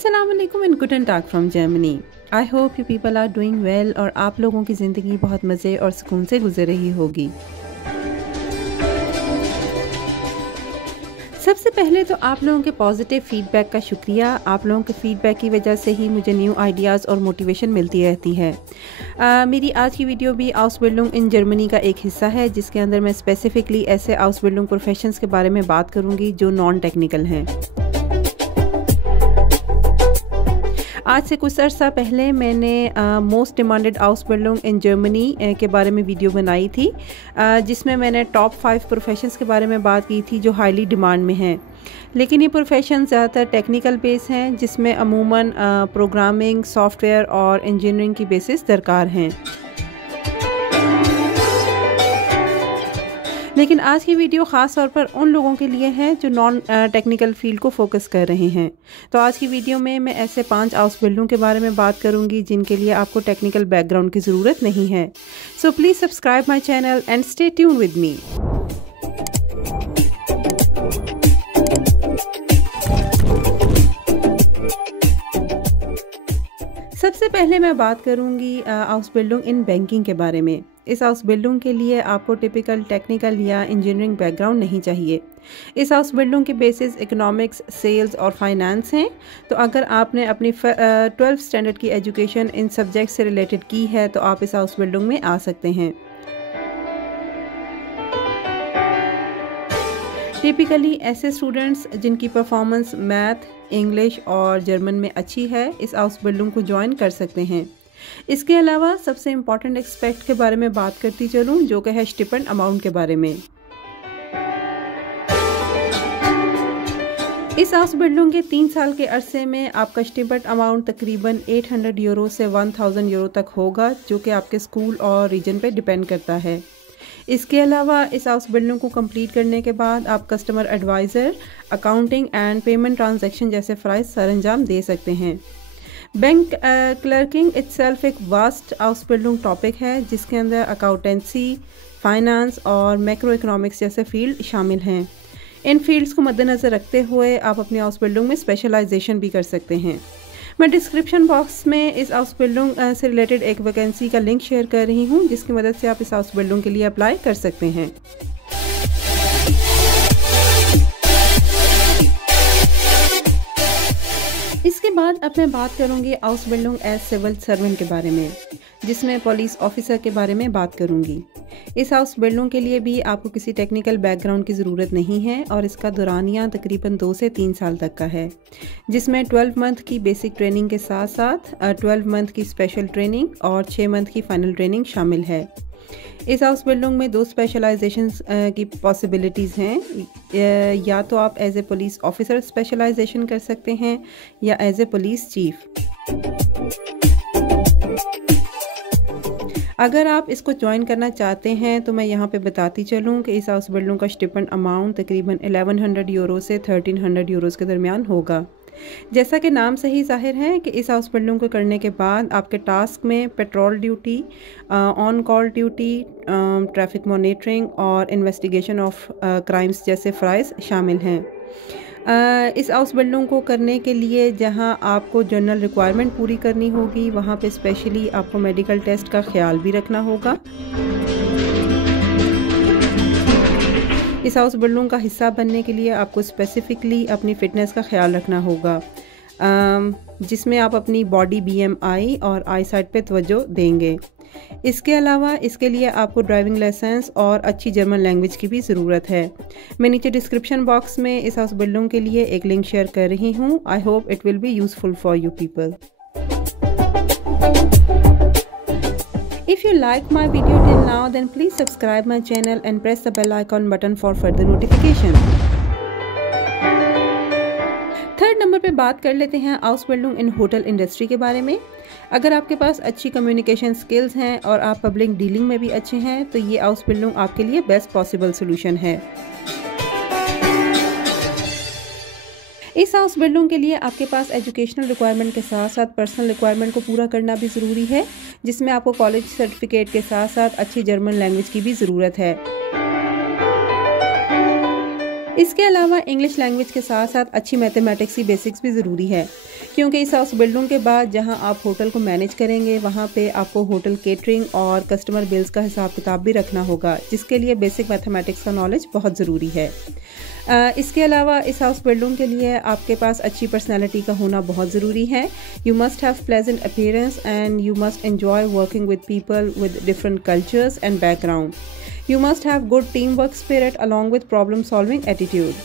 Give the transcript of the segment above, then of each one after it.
अस्सलामुअलैकुम and good talk from Germany. I hope you people are doing well और आप लोगों की ज़िंदगी बहुत मज़े और सुकून से गुजर रही होगी। सबसे पहले तो आप लोगों के पॉजिटिव फीडबैक का शुक्रिया। आप लोगों के फीडबैक की वजह से ही मुझे न्यू आइडियाज़ और मोटिवेशन मिलती रहती है। मेरी आज की वीडियो भी आउसबिल्डिंग इन जर्मनी का एक हिस्सा है, जिसके अंदर मैं स्पेसिफ़िकली ऐसे आउसबिल्डिंग प्रोफेशंस के बारे में बात करूँगी जो नॉन टेक्निकल हैं। आज से कुछ अर्सा पहले मैंने मोस्ट डिमांडेड आउसबिल्डिंग इन जर्मनी के बारे में वीडियो बनाई थी, जिसमें मैंने टॉप 5 प्रोफेशंस के बारे में बात की थी जो हाईली डिमांड में हैं। लेकिन ये प्रोफेशन ज़्यादातर टेक्निकल बेस हैं, जिसमें अमूमन प्रोग्रामिंग, सॉफ्टवेयर और इंजीनियरिंग की बेसिस दरकार हैं। लेकिन आज की वीडियो ख़ास तौर पर उन लोगों के लिए है जो नॉन टेक्निकल फील्ड को फोकस कर रहे हैं। तो आज की वीडियो में मैं ऐसे 5 हाउसबिल्डिंग के बारे में बात करूंगी जिनके लिए आपको टेक्निकल बैकग्राउंड की ज़रूरत नहीं है। So please subscribe my channel and stay tune with me. सबसे पहले मैं बात करूंगी हाउसबिल्डिंग इन बैंकिंग के बारे में। इस हाउसबिल्डिंग के लिए आपको टिपिकल टेक्निकल या इंजीनियरिंग बैकग्राउंड नहीं चाहिए। इस हाउसबिल्डिंग के बेसिस इकोनॉमिक्स, सेल्स और फाइनेंस हैं। तो अगर आपने अपनी 12th स्टैंडर्ड की एजुकेशन इन सब्जेक्ट से रिलेटेड की है तो आप इस हाउसबिल्डिंग में आ सकते हैं। टिपिकली ऐसे स्टूडेंट्स जिनकी परफॉर्मेंस मैथ, इंग्लिश और जर्मन में अच्छी है इस हाउसबिल्डिंग को ज्वाइन कर सकते हैं। इसके अलावा सबसे इम्पॉर्टेंट एस्पेक्ट के बारे में बात करती चलूँ, जो कि है स्टिपेंड अमाउंट के बारे में। इस हाउसबिल्डिंग के 3 साल के अरसे में आपका स्टिपेंड अमाउंट तकरीबन 800 यूरो से 1000 यूरो तक होगा, जो कि आपके स्कूल और रीजन पे डिपेंड करता है। इसके अलावा इस हाउसबिल्डिंग को कंप्लीट करने के बाद आप customer advisor, accounting and payment transaction जैसे फ़राइज़ सरअंजाम दे सकते हैं। बैंक क्लर्किंग इटसेल्फ एक वास्ट हाउसबिल्डिंग टॉपिक है, जिसके अंदर अकाउंटेंसी, फाइनेंस और मैक्रो इकोनॉमिक्स जैसे फील्ड शामिल हैं। इन फील्ड्स को मद्देनज़र रखते हुए आप अपनी हाउसबिल्डिंग में स्पेशलाइजेशन भी कर सकते हैं। मैं डिस्क्रिप्शन बॉक्स में इस हाउसबिल्डिंग से रिलेटेड एक वैकेंसी का लिंक शेयर कर रही हूँ, जिसकी मदद से आप इस हाउसबिल्डिंग के लिए अप्लाई कर सकते हैं। इसके बाद अब मैं बात करूंगी हाउसबिल्डिंग एज सिविल सर्वेंट के बारे में, जिसमें पुलिस ऑफिसर के बारे में बात करूंगी। इस हाउसबिल्डिंग के लिए भी आपको किसी टेक्निकल बैकग्राउंड की ज़रूरत नहीं है और इसका दौरानिया तकरीबन 2 से 3 साल तक का है, जिसमें 12 मंथ की बेसिक ट्रेनिंग के साथ साथ 12 मंथ की स्पेशल ट्रेनिंग और 6 मंथ की फाइनल ट्रेनिंग शामिल है। इस हाउसबिल्डिंग में 2 स्पेशलाइजेशंस की पॉसिबिलिटीज़ हैं। या तो आप as a police officer specialization कर सकते हैं या एज ए पुलिस चीफ। अगर आप इसको ज्वाइन करना चाहते हैं तो मैं यहाँ पे बताती चलूँ कि इस हाउसबिल्डिंग का स्टिपेंड अमाउंट तकरीबन 1100 यूरो से 1300 यूरोज़ के दरमियान होगा। जैसा कि नाम से ही जाहिर है कि इस हाउसबिल्डिंग को करने के बाद आपके टास्क में petrol duty, on call duty, traffic monitoring और इन्वेस्टिगेशन ऑफ क्राइम्स जैसे फ़राइज़ शामिल हैं। इस हाउसबिल्डिंग को करने के लिए जहां आपको जनरल रिक्वायरमेंट पूरी करनी होगी, वहां पे स्पेशली आपको मेडिकल टेस्ट का ख्याल भी रखना होगा। इस हाउसबिल्डिंग का हिस्सा बनने के लिए आपको स्पेसिफ़िकली अपनी फ़िटनेस का ख्याल रखना होगा, जिसमें आप अपनी बॉडी BMI और आई साइट पे तवज्जो देंगे। इसके अलावा इसके लिए आपको ड्राइविंग लाइसेंस और अच्छी जर्मन लैंग्वेज की भी ज़रूरत है। मैं नीचे डिस्क्रिप्शन बॉक्स में इस हाउसबिल्डिंग के लिए एक लिंक शेयर कर रही हूँ। I hope it will B useful for you people. If you like my video till now, then please subscribe my channel and press the bell icon button for further notification. Third number पे बात कर लेते हैं हाउसबिल्डिंग इन hotel industry के बारे में। अगर आपके पास अच्छी कम्युनिकेशन स्किल्स हैं और आप पब्लिक डीलिंग में भी अच्छे हैं तो ये हाउसबिल्डिंग आपके लिए बेस्ट पॉसिबल सोल्यूशन है। इस हाउसबिल्डिंग के लिए आपके पास एजुकेशनल रिक्वायरमेंट के साथ साथ पर्सनल रिक्वायरमेंट को पूरा करना भी ज़रूरी है, जिसमें आपको कॉलेज सर्टिफिकेट के साथ साथ अच्छी जर्मन लैंग्वेज की भी ज़रूरत है। इसके अलावा इंग्लिश लैंग्वेज के साथ साथ अच्छी मैथमेटिक्स की बेसिक्स भी ज़रूरी है, क्योंकि इस हाउस बिल्डिंग के बाद जहां आप होटल को मैनेज करेंगे वहां पे आपको होटल केटरिंग और कस्टमर बिल्स का हिसाब किताब भी रखना होगा, जिसके लिए बेसिक मैथमेटिक्स का नॉलेज बहुत ज़रूरी है। इसके अलावा इस हाउस बिल्डिंग के लिए आपके पास अच्छी पर्सनैलिटी का होना बहुत ज़रूरी है। You must have pleasant appearance and you must enjoy working with people with different cultures and background. You must have good teamwork spirit along with problem solving attitude.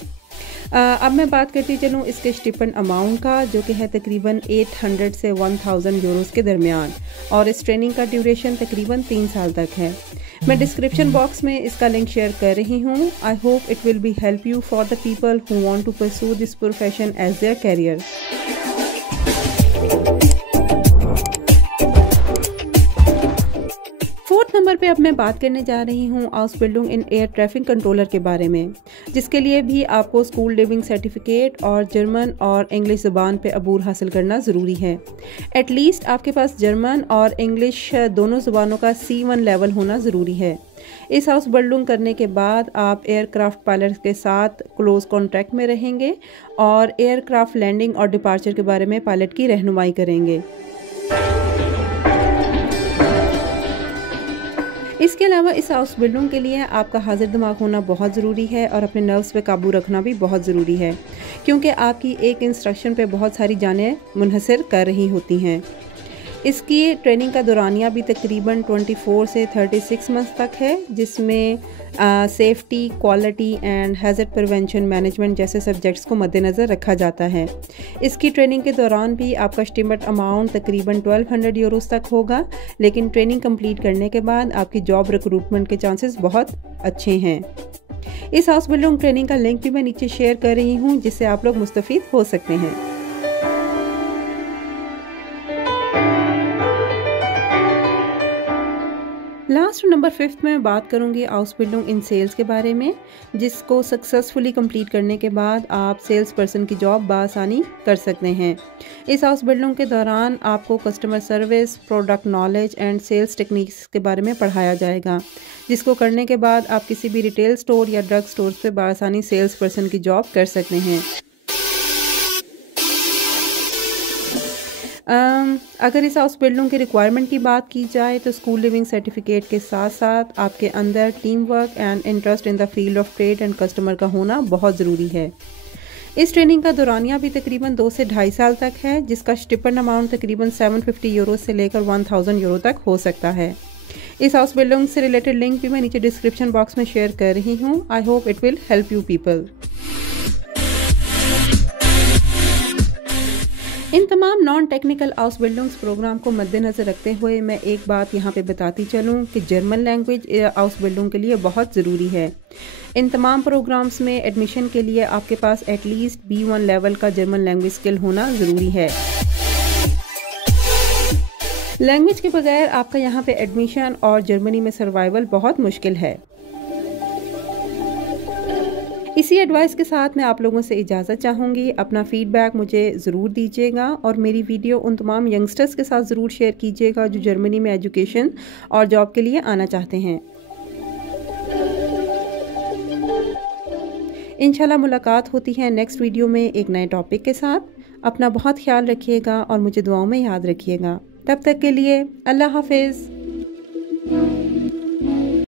अब मैं बात करती चलूँ इसके स्टिपेंड अमाउंट का, जो कि है तकरीबन 800 से 1000 यूरोस के दरमियान, और इस ट्रेनिंग का ड्यूरेशन तकरीबन 3 साल तक है। मैं डिस्क्रिप्शन बॉक्स में इसका लिंक शेयर कर रही हूँ। I hope it will be help you for the people who want to pursue this profession as their career. Fourth number पे अब मैं बात करने जा रही हूँ हाउस बिल्डिंग इन एयर ट्रैफिक कंट्रोलर के बारे में, जिसके लिए भी आपको स्कूल लिविंग सर्टिफिकेट और जर्मन और इंग्लिश ज़बान पे अबूर हासिल करना ज़रूरी है। एटलीस्ट आपके पास जर्मन और इंग्लिश दोनों ज़बानों का C1 लेवल होना ज़रूरी है। इस हाउस बिल्डिंग करने के बाद आप एयरक्राफ्ट पायलट के साथ क्लोज कॉन्टैक्ट में रहेंगे और एयरक्राफ्ट लैंडिंग और डिपार्चर के बारे में पायलट की रहनुमाई करेंगे। इसके अलावा इस हाउस बिल्डिंग के लिए आपका हाजिर दिमाग होना बहुत ज़रूरी है और अपने नर्व्स पे काबू रखना भी बहुत ज़रूरी है, क्योंकि आपकी एक इंस्ट्रक्शन पे बहुत सारी जानें मुनहसर कर रही होती हैं। इसकी ट्रेनिंग का दौरानिया भी तकरीबन 24 से 36 मंथ तक है, जिसमें safety, quality and hazard prevention management जैसे सब्जेक्ट्स को मद्देनज़र रखा जाता है। इसकी ट्रेनिंग के दौरान भी आपका एस्टिमेट अमाउंट तकरीबन 1200 यूरोस तक होगा, लेकिन ट्रेनिंग कंप्लीट करने के बाद आपकी जॉब रिक्रूटमेंट के चांसेस बहुत अच्छे हैं। इस हाउस बिल्डिंग ट्रेनिंग का लिंक भी मैं नीचे शेयर कर रही हूँ, जिससे आप लोग मुस्तफ़ीद हो सकते हैं। लास्ट नंबर 5 में बात करूंगी हाउस बिल्डिंग इन सेल्स के बारे में, जिसको सक्सेसफुली कंप्लीट करने के बाद आप सेल्स पर्सन की जॉब बासानी कर सकते हैं। इस हाउस बिल्डिंग के दौरान आपको customer service, product knowledge and sales techniques के बारे में पढ़ाया जाएगा, जिसको करने के बाद आप किसी भी रिटेल स्टोर या ड्रग स्टोर पे बासानी सेल्स पर्सन की जॉब कर सकते हैं। अगर इस हाउस बिल्डिंग की रिक्वायरमेंट की बात की जाए तो स्कूल लिविंग सर्टिफिकेट के साथ साथ आपके अंदर team work and interest in the field of trade and customer का होना बहुत ज़रूरी है। इस ट्रेनिंग का दौरानिया भी तकरीबन 2 से 2.5 साल तक है, जिसका स्टिपेंड अमाउंट तकरीबन 750 यूरो से लेकर 1000 यूरो तक हो सकता है। इस हाउस बिल्डिंग से रिलेटेड लिंक भी मैं नीचे डिस्क्रिप्शन बॉक्स में शेयर कर रही हूँ। I hope it will help you people. इन तमाम non technical house buildings program को मद्देनज़र रखते हुए मैं एक बात यहाँ पे बताती चलूँ कि जर्मन लैंग्वेज हाउस बिल्डिंग के लिए बहुत ज़रूरी है। इन तमाम प्रोग्राम्स में एडमिशन के लिए आपके पास एटलीस्ट B1 लेवल का जर्मन लैंग्वेज स्किल होना ज़रूरी है। लैंग्वेज के बगैर आपका यहाँ पे एडमिशन और जर्मनी में सर्वाइवल बहुत मुश्किल है। इसी एडवाइस के साथ मैं आप लोगों से इजाज़त चाहूँगी। अपना फीडबैक मुझे ज़रूर दीजिएगा और मेरी वीडियो उन तमाम यंगस्टर्स के साथ ज़रूर शेयर कीजिएगा जो जर्मनी में एजुकेशन और जॉब के लिए आना चाहते हैं। इंशाल्लाह मुलाकात होती है नेक्स्ट वीडियो में एक नए टॉपिक के साथ। अपना बहुत ख्याल रखिएगा और मुझे दुआओं में याद रखिएगा। तब तक के लिए अल्लाह हाफिज़।